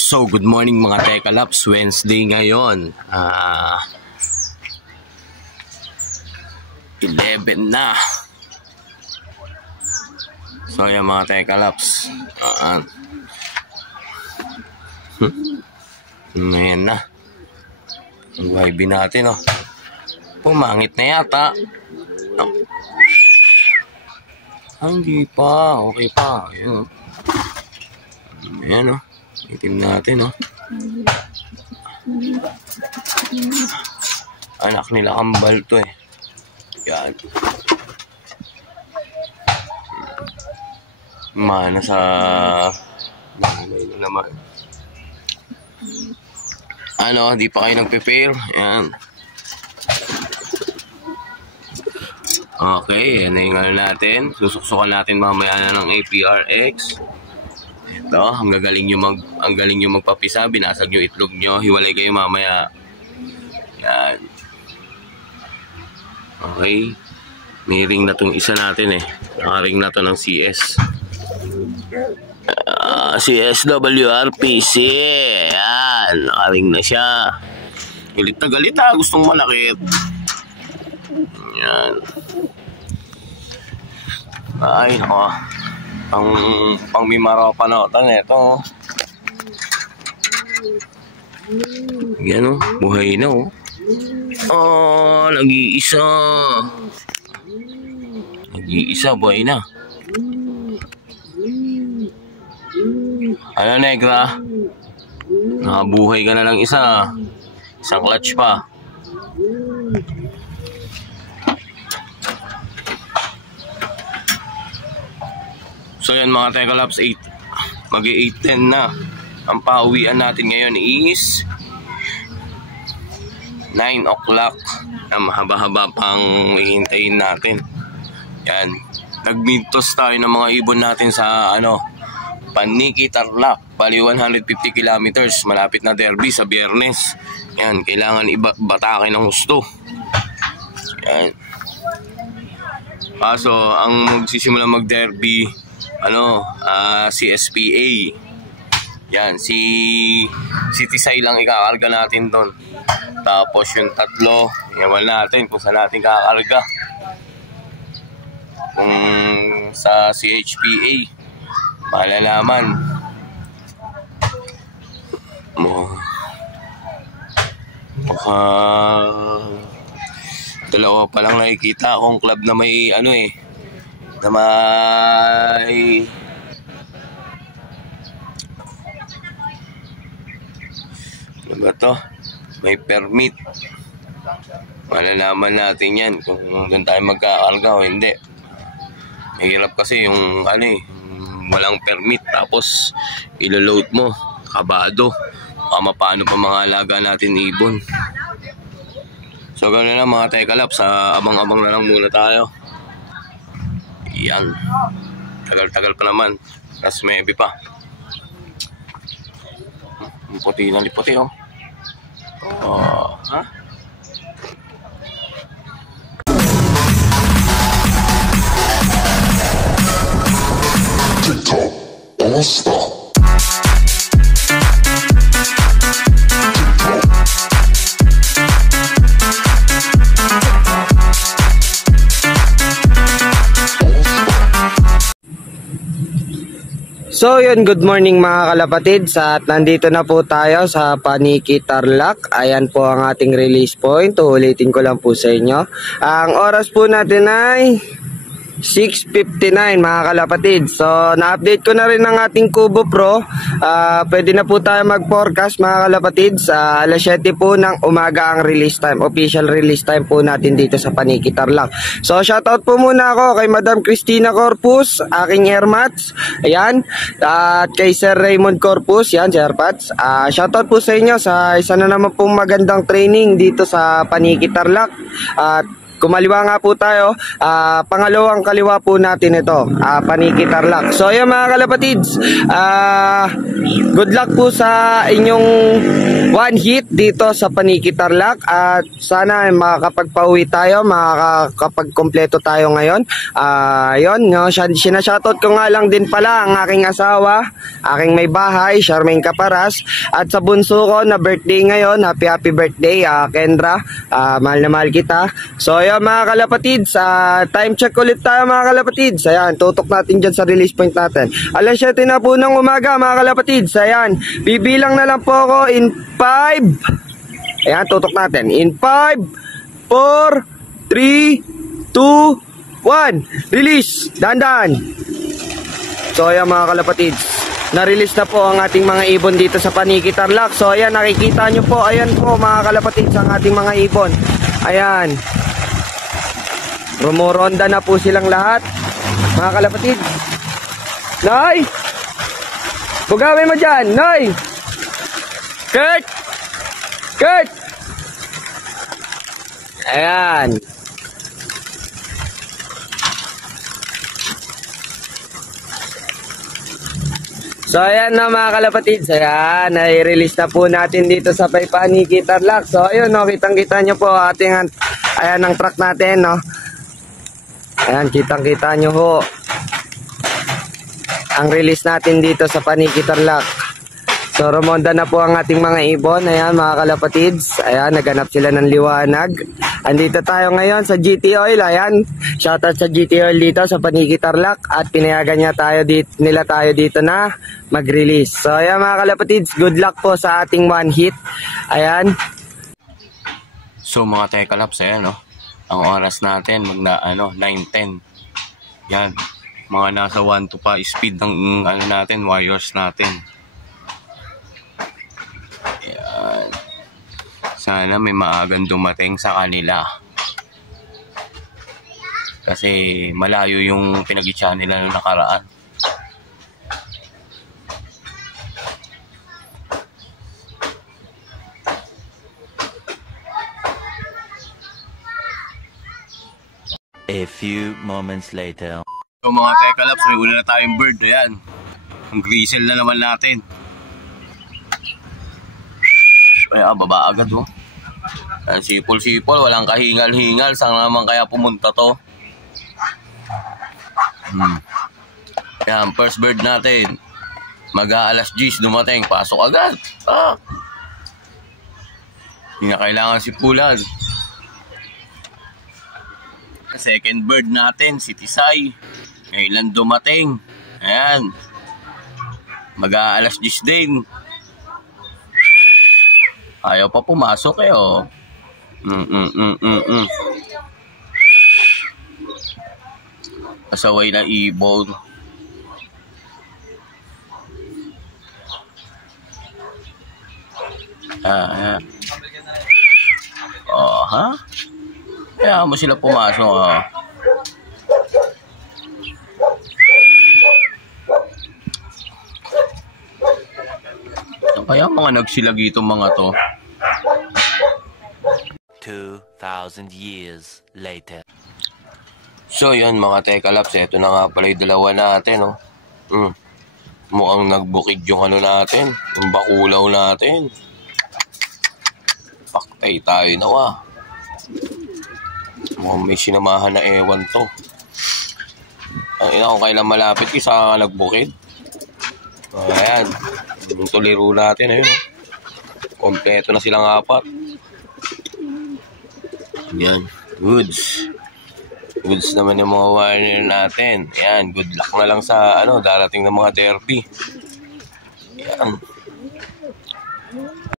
So, good morning mga Tekalaps. Wednesday ngayon. 11 na. So, yan mga Tekalaps. Ngayon na. Ang YB natin, oh. Pumangit na yata. Hindi pa. Okay pa. Ayan, oh. Ayan, oh. Itim natin, oh. Anak nila kambal to, eh. Yan. Mana sa nanay na naman. Ano, di pa kayo nag-prepare? Yan. Okay, yan na yung ano natin. Susuksukan natin mamaya na ng APRX. Ito, ang galing nyo magpapisa, binasag nyo itlog nyo, hiwalay kayo mamaya. Yan. Okay. May ring na itong isa natin, eh. Nakaring na to ng CS. CSWRPC. Yan. Nakaring na siya. Galit na galit, ha. Gustong malakit. Yan. Ay, nako. Pang mimaraw panotan ito. Yan, oh. Buhay na, oh. Oh, nag-iisa. Nag-iisa, buhay na. Ano, negra? Nakabuhay ka na lang isa. Isang clutch pa. So yan mga Tekalaps, mag-8:10 na. Ang pauwian natin ngayon is 9 o'clock. Mahaba-haba pang hihintayin natin. Yan. Nag-midtoss tayo ng mga ibon natin sa Paniki, Tarlac. Bali 150 kilometers. Malapit na derby sa Biyernes. Yan. Kailangan batake ng gusto. Yan. Kaso ang magsisimula mag-derby si SPA. Yan, si Tisay lang ikakarga natin doon. Tapos yung tatlo, iwan natin kung saan natin kakarga. Kung sa CHPA, malalaman. Dalawa pa lang nakikita akong club na may na may ano ba to? May permit. Malalaman natin yan kung doon tayo magkakarga o hindi. Mahirap kasi yung walang permit tapos ilo-load mo kabado. Paano pa mga alaga natin ibon. So ganoon na mga Tekalaps, abang-abang na lang muna tayo. Yan. Tagal-tagal pa naman. Tapos may ebi pa. Puti na liputi, oh. Ha? TikTok All-Star. So yun, good morning mga kalapatids, at nandito na po tayo sa Paniki, Tarlac. Ayan po ang ating release point. Ulitin ko lang po sa inyo. Ang oras po natin ay 6:59 mga kalapatids. So na-update ko na rin ang ating Kubo Pro. Pwede na po tayo mag-forecast mga kalapatids. Alas 7 po ng umaga ang release time. Official release time po natin dito sa Paniki, Tarlac. So shoutout po muna ako kay Madam Cristina Corpus, aking airmats. Ayan. At kay Sir Raymond Corpus, yan, Sir Pats. Shoutout po sa inyo sa isa na naman pong magandang training dito sa Paniki, Tarlac. At kumaliwa nga po tayo, pangalawang kaliwa po natin ito, Paniki, Tarlac. So ayun mga kalapatids, good luck po sa inyong one hit dito sa Paniki Tarlac, at sana makakapagpauwi tayo, makakapagkompleto tayo ngayon. Yun, no, sinashoutout ko nga lang din pala ang aking asawa, aking may bahay, Charmaine Caparas, at sa bunso ko na birthday ngayon. Happy birthday, Kendra. Mahal na mahal kita. So yun mga kalapatids, time check ulit tayo mga kalapatids. Ayan, tutok natin dyan sa release point natin. Alas 7 na po ng umaga mga kalapatids. Ayan, bibilang na lang po ako in 5. Ayan, tutok natin. In 5, 4, 3, 2, 1. Release. Dahan-dahan. So ayan mga kalapatids, na-release na po ang ating mga ibon dito sa Paniki Tarlac. So ayan, nakikita nyo po. Ayan po mga kalapatids ang ating mga ibon. Ayan, rumoronda na po silang lahat mga kalapatids. Noy, bugawin mo dyan, Noy. Kurt, Kurt. Ayan. So ayan na mga kalapatids, ayan, i-release na po natin dito sa Paniki Tarlac. So ayun, no, kitang-kita nyo po ating, ayan ang truck natin, no. Ayan, kitang-kita nyo ho ang release natin dito sa Paniki Tarlac. So rumonda na po ang ating mga ibon. Ayan mga kalapatids, ayan, naganap sila ng liwanag. Andito tayo ngayon sa GT Oil. Ayan, shoutout sa GT Oil dito sa Paniki Tarlac, at pinayagan nila tayo dito na mag-release. So ayan mga kalapatids, good luck po sa ating one hit. Ayan. So mga tekalaps, ayan, no? Ang oras natin, 9:10. Yan, mga nasa 1 to pa speed ng natin, wires natin. Yan. Sana may maagang dumating sa kanila. Kasi malayo yung pinag-itsa nila noong nakaraan. A few moments later. So mga tekalaps, may una na tayong bird. Ayan, ang grisel na naman natin. Ayan, baba agad, oh. Ayan, sipol-sipol, walang kahingal-hingal. Saan naman kaya pumunta to? Ayan, first bird natin. Mag-aalas 10 dumating, pasok agad. Hindi na kailangan sipulan. Second bird natin, si Tisay. Ngayon lang dumating. Ayan, mag-aalas 10 din. Ayaw pa pumasok eh, oh. Pasaway na ibon. Oh, ha? Kaya mo sila pumasok, ha? Kaya mga nagsilag itong mga to. 2,000 years later. So yan mga tekalaps, ito na nga pala yung dalawa natin, oh. Mukhang nagbukid yung natin, yung bakulaw natin. Paktay tayo nawa. Mukhang may sinamahan na ewan to. Ang ina, kung kailan malapit, isa nagbukid. Ayan, yung tuliro natin, ayun, oh. Kompleto na silang 4. Yan, goods. Goods naman yung mga wire natin. Yan, good luck na lang sa darating ng mga derby. Yan.